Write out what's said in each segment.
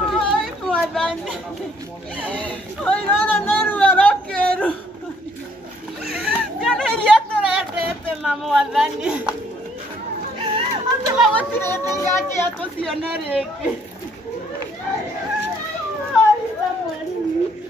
Ay, Mwathani. Ay, no ruga rokeru. Yana iria turendete na Mwathani. Atela gutirete yake atucione ringi. Ay, Samueli.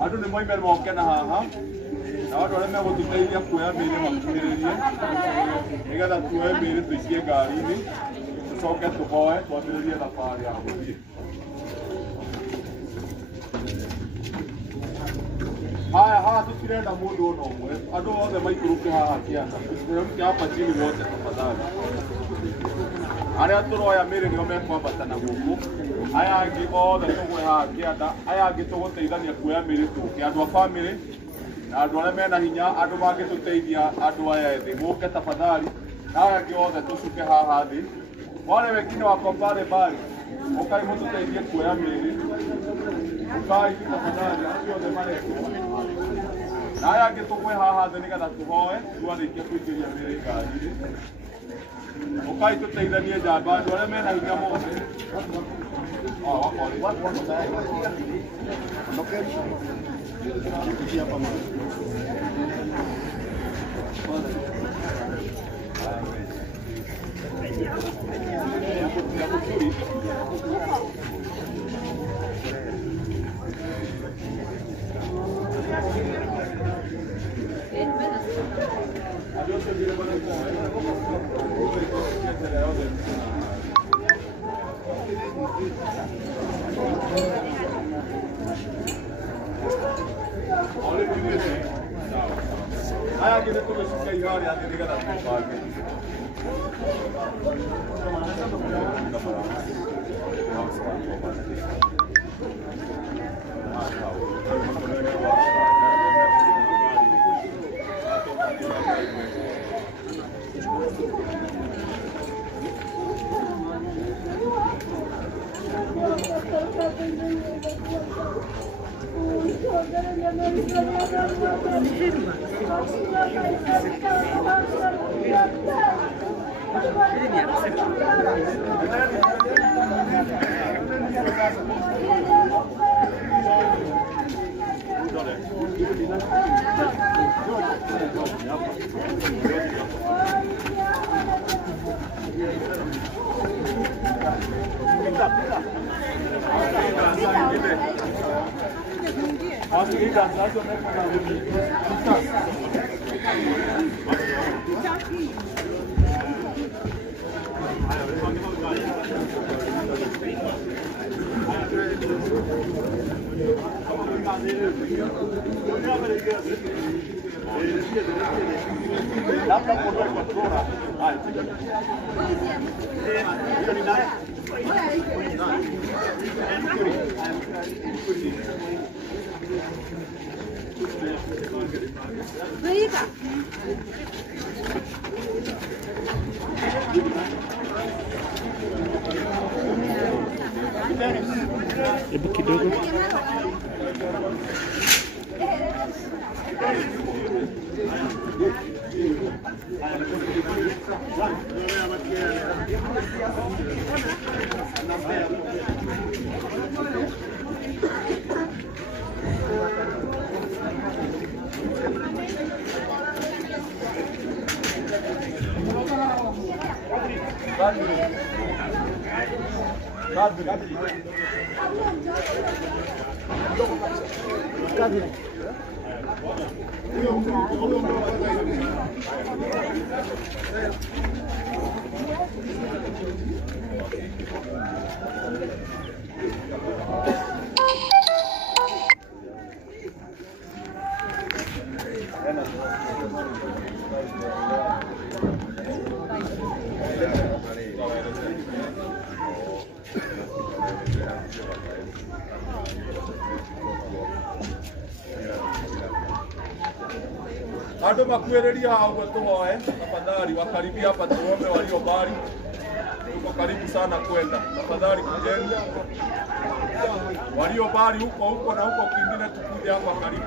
Ando nĩ moimĩra moke na haha na andũ arĩa megũtũteithia kuoya mĩĩrĩ makuhĩrĩrie nĩgetha tuoye mĩĩrĩ tũikie ngari-inĩ tũcoke tũhoe twambĩrĩrie thabarĩ ya gũthiĩ. Haha tũtirenda mũndũ o na ũmwe, andũ othe maikũrũke haha kĩanda, tũtiremke hapa chini wote tafadhali. Arĩa tũroya mĩĩrĩ nĩo mekwambata na gũkũ, aya angĩ othe tũgwe haha kĩanda, aya angĩ tũgũteithania kuoya mĩĩrĩ tũke, andũ a bamĩrĩ na andũ arĩa mena hinya, andũ mangĩtũteithia, andũ aya ethĩ mũke tafadhali, na aya angĩ othe tũcuke haha thĩ. Wale wengine wako pale mbali, ũkai mũtũteithie kuoya mĩĩrĩ, ũkai tafadhali, acio othe mareko. Na aya angĩ tũgwe haha thĩ nĩgetha tũhoe, twarĩkia kũingĩria mĩĩrĩ ngari-inĩ. Ũkai tũteithanie njamba, andũ arĩa mena hinya mothe. Aya angĩ nĩtũgĩcuka iharĩa thĩ nĩgetha tũbange. Hebu kidogo. Andũ makuhĩrĩria hau tũhoe tafadhali, wakaribia hapa tuombe walio mbali. tuko karibu sana kwenda. Tafadhali kujeni. Walio bali huko na huko kwingine tukuje hapa karibu.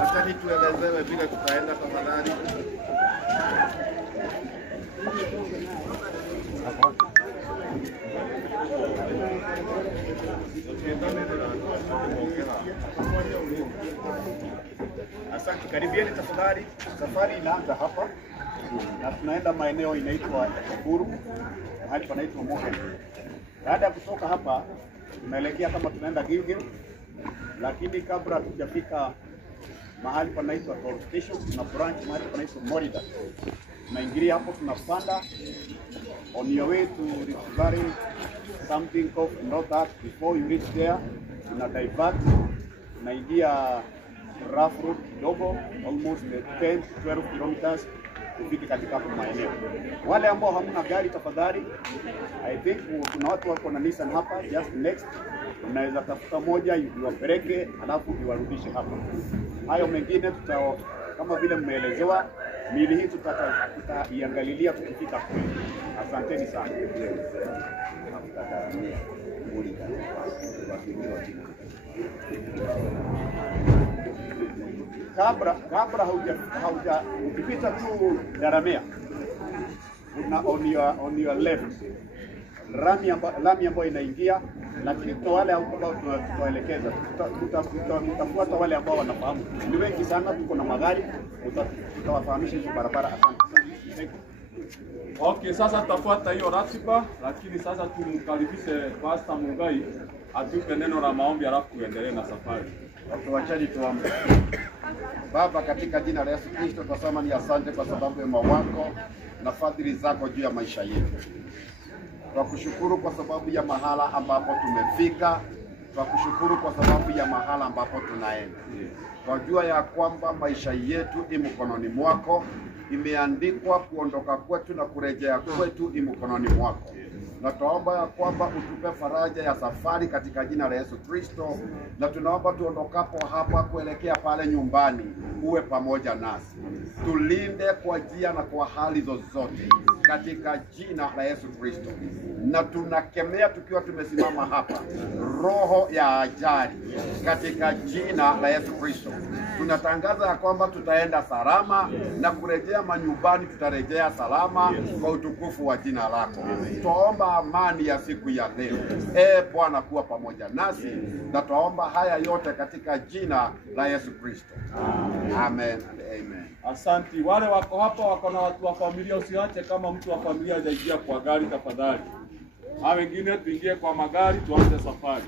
Wachani tuelezewe vile tutaenda tafadhali. Asante, karibieni tafadhali. Safari inaanza hapa na tunaenda maeneo inaitwa Kuru, mahali panaitwa Mohen. Baada ya kutoka hapa tunaelekea kama tunaenda Gilgil, lakini kabla tujafika mahali panaitwa Toll Station, tuna branch mahali panaitwa Morida. Tunaingilia hapo, tunapanda. On your way to Rift Valley, something called not that. Before you reach there, tuna divert, tunaingia rough road kidogo, almost 10 to 12 kilometers kufika katika hapo maeneo. Wale ambao hamna gari tafadhali, I think kuna watu wako na Nissan hapa just next, unaweza tafuta moja iwapeleke alafu iwarudishe hapa. Hayo mengine kama vile mmeelezewa, mili hii tutaiangalilia tukifika kule. Asanteni sana. Kabla ukipita tu Daramea, on your left lami ambayo inaingia, lakini kwa wale ambao tunaelekeza tutafuata wale ambao wanafahamu. Ni wengi sana, tuko na magari, tutawafahamisha hizo barabara. Asante sana. Okay, sasa tutafuata hiyo ratiba, lakini sasa tumkaribishe Pastor Mungai atupe neno la maombi alafu tuendelee na safari. Wachani tuombe. Baba, katika jina la Yesu Kristo tunasema ni asante kwa sababu ya wema wako na fadhili zako juu ya maisha yetu. Tunakushukuru kwa sababu ya mahala ambapo tumefika. Tunakushukuru kwa sababu ya mahala ambapo tunaenda. Tunajua ya kwamba maisha yetu imo mkononi mwako. Imeandikwa kuondoka kwetu na kurejea kwetu imo mkononi mwako. Na tunaomba ya kwamba utupe faraja ya safari katika jina la Yesu Kristo, na tunaomba tuondokapo hapa kuelekea pale nyumbani uwe pamoja nasi. Tulinde kwa njia na kwa hali zozote katika jina la Yesu Kristo. Na tunakemea tukiwa tumesimama hapa roho ya ajali katika jina la Yesu Kristo. Tunatangaza ya kwamba tutaenda salama na kurejea manyumbani tutarejea salama kwa utukufu wa jina lako. Tuomba amani ya siku ya leo. Bwana kuwa pamoja nasi, na tuomba haya yote katika jina la Yesu Kristo. Amen. Amen. Asanti. Wale wako hapa wako na watu wa familia, usiache kama mtu wa familia hajaingia kwa gari tafadhali. Hao wengine tuingie kwa magari tuanze safari.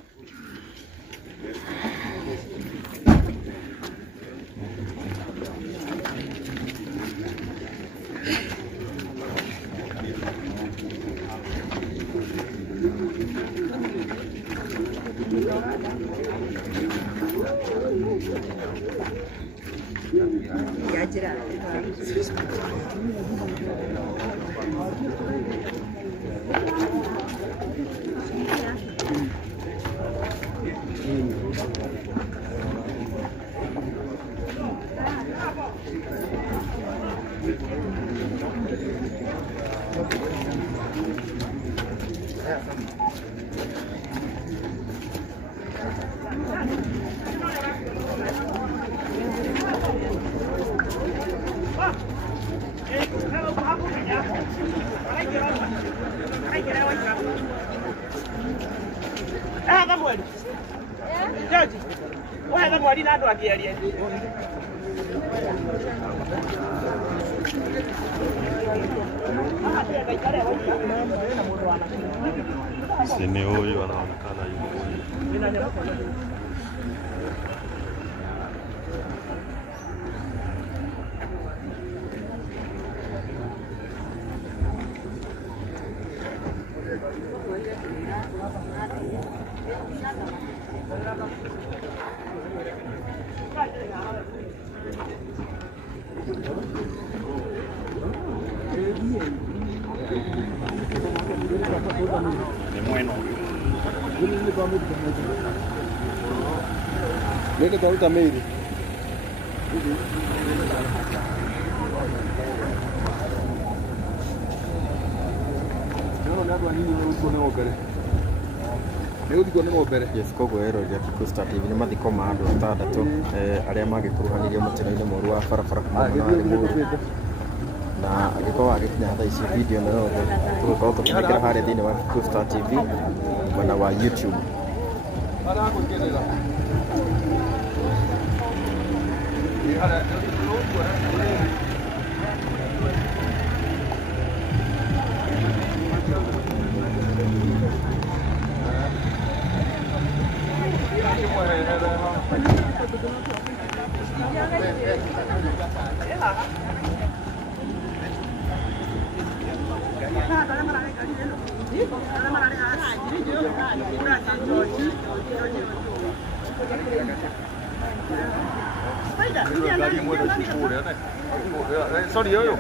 Sini huyu anaonekana yuko. Ni mweno. Nende taruta meiri. Yes, koguo erorera Kikuyu Star TV nĩ mathiko ma andũ atandatũ arĩa magĩkuruhanirio mũtino-inĩ mũru wa barabara kuma mwena wa Limuru, na agĩkorwo agĩkinya thaa ici video ĩno yothe tũgũkorwo tũkĩmĩkĩra harĩa thĩinĩ wa Kikuyu Star TV mwena wa YouTube. Sorry, yo.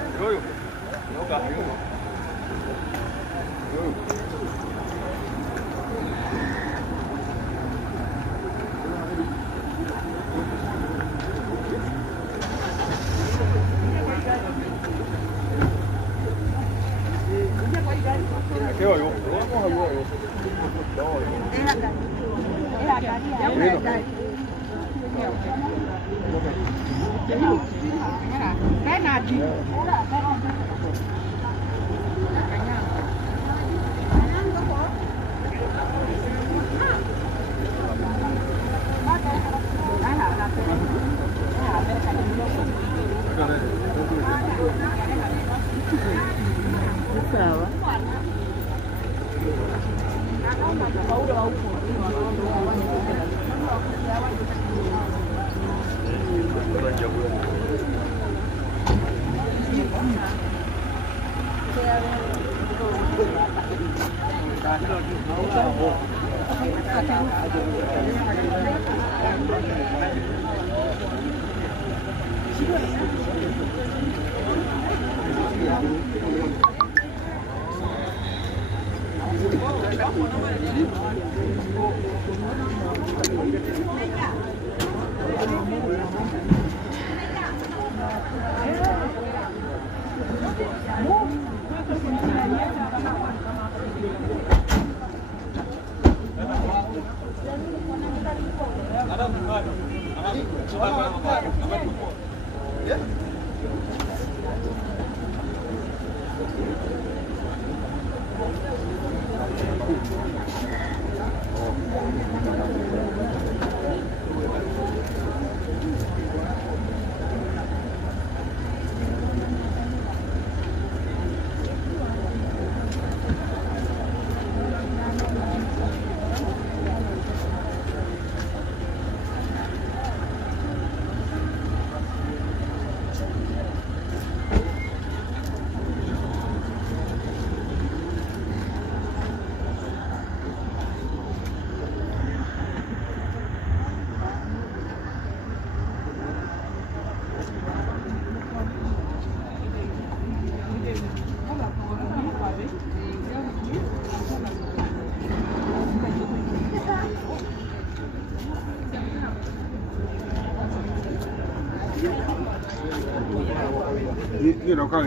Io non cago.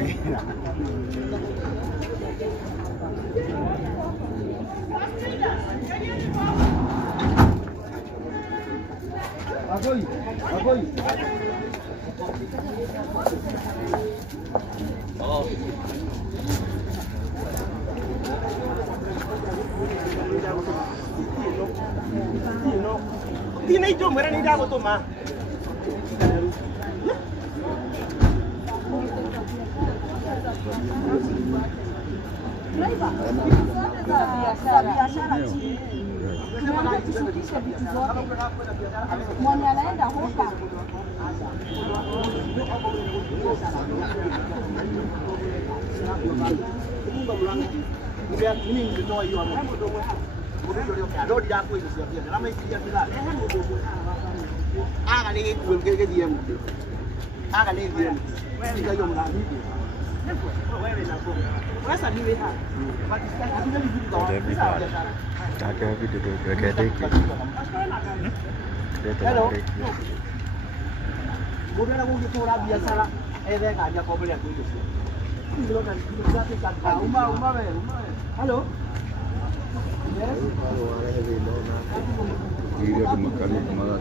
Agoi. Tiene yo, muera ni dago toma. Mwenye anaenda huko. Aga le video. Wewe ndio yomla video. Wewe na kwa. Sasa niwe hapa. Hatuna video. Taka video tu kete. Hello. Unaona mungi tora biashara ede kaja kwa bole kuja. Ndio na uma wewe. Hello. Ili tumakani kama